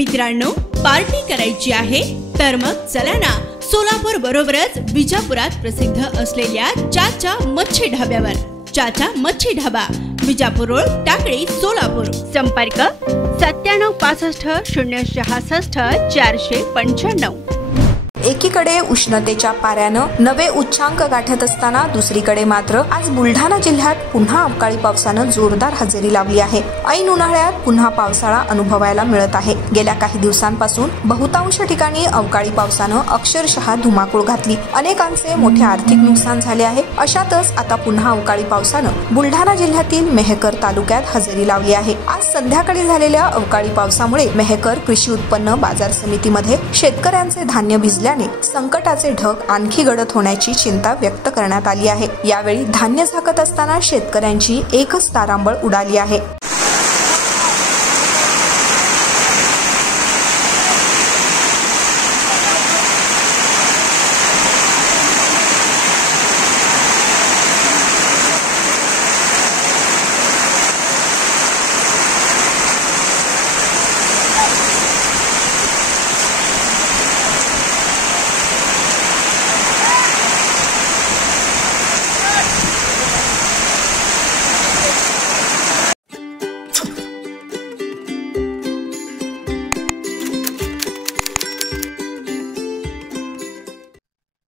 मित्रांनो, पार्टी करायची आहे तर मग चला ना, सोलापूर बरोबरच विजापुरात प्रसिद्ध असलेल्या चाचा मच्छी ढाब्यावर। चाचा मच्छी ढाबा, विजापूर रोड, टाकळी, सोलापूर। संपर्क 9765 066 495। एकीकडे उष्णतेच्या पाऱ्यानं नवे उच्चांक गाठत असताना दुसरीकडे मात्र आज बुलढाणा जिल्ह्यात पुन्हा अवकाळी पावसानं जोरदार हजेरी लावली आहे। ऐन उन्हाळ्यात पुन्हा पावसाळा अनुभवायला मिळत आहे। गेल्या काही दिवसांपासून बहुतांश ठिकाणी अवकाळी पावसानं अक्षरशः धुमाकूळ घातली, अनेकांचे मोठे आर्थिक नुकसान झाले आहे। अशातच आता पुन्हा अवकाळी पावसानं बुलढाणा जिल्ह्यातील मेहकर तालुक्यात हजेरी लावली आहे। आज संध्याकाळी झालेल्या अवकाळी पावसामुळे मेहकर कृषी उत्पन्न बाजार समितीमध्ये शेतकऱ्यांचे धान्य भिजले, संकटाचे ढग आणखी गडद होण्याची चिंता व्यक्त करण्यात आली आहे। यावेळी धान्य झाकत असताना शेतकऱ्यांची एकच तारांबळ उडाली आहे।